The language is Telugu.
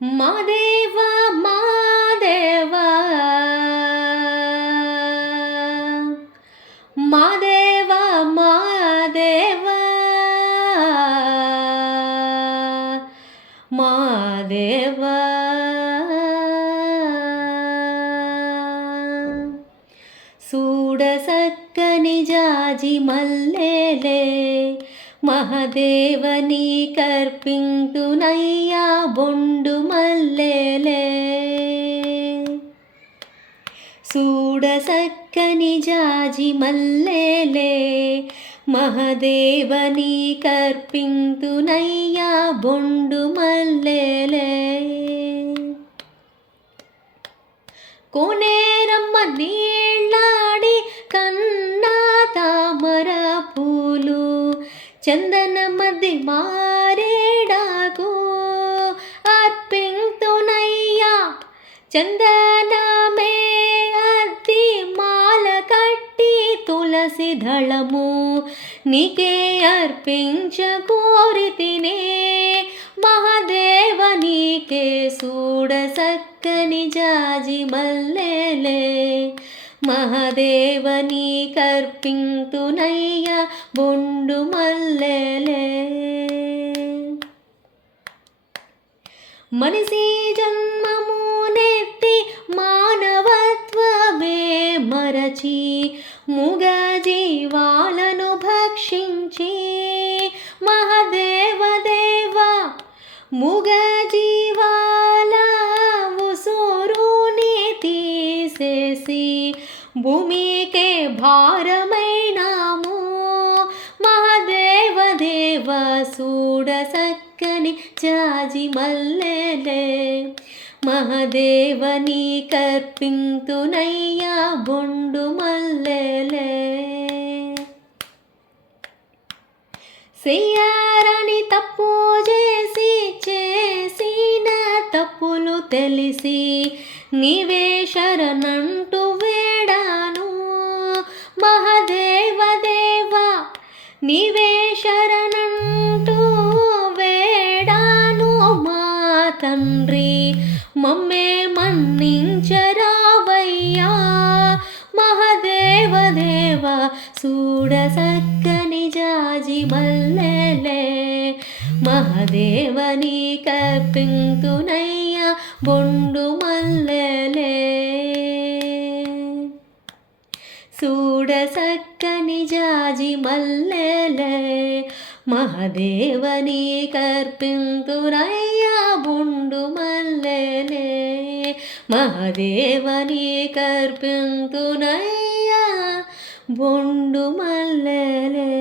మాదేవ మాదేవ మాదేవ మాదేవ మాదేవ సూడసక్కని జాజి మల్లెలే మహదేవని కర్పింతునయ్యా బొండు మల్లెలే సూడసక్కని జాజి మల్లెలే మహదేవని కర్పింతునయ్యా బొండు మల్లెలే కోనేరమ్మ నీళ్ళాడి కన్నా తామర పూలు చందన మధ్య మారేడాకు అర్పింతునయ్యా చందనమే అద్ది మాల కట్టి తులసి దళము నీకే అర్పించ కోరితినే మహాదేవ నీకే సూడసక్కని జాజి మల్లెలే మహాదేవని కర్పింతునయ్య బొండు మల్లెలే మనిషి జన్మము నెత్తి మానవత్వమే మరచి మూగ జీవాలను భక్షించి మహాదేవ దేవ మూగ జీవాల ఉసురుని తీసేసి భూమికే భారమైనాము మహాదేవ దేవ సూడసక్కని జాజి మల్లెలే మహాదేవని కర్పింతునయ్యా బొండు మల్లెలే చెయ్యారని తప్పు చేసిన తప్పులు తెలిసి నీవే శరణంటూ వేడాను మహాదేవ దేవ నీవే శరణంటూ వేడాను మా తండ్రి మమ్మే మన్నించరావయ్యా మహాదేవ దేవ సూడసక్కని జాజి మల్లెలే మహాదేవని కర్పింతునయ్యా బొండు మల్లెలే సూడసక్కని జాజి మల్లెలే మహాదేవని కర్పింతునయ్యా బొండు మల్లెలే మహాదేవని కర్పింతునయ్యా బొండు మల్లెలే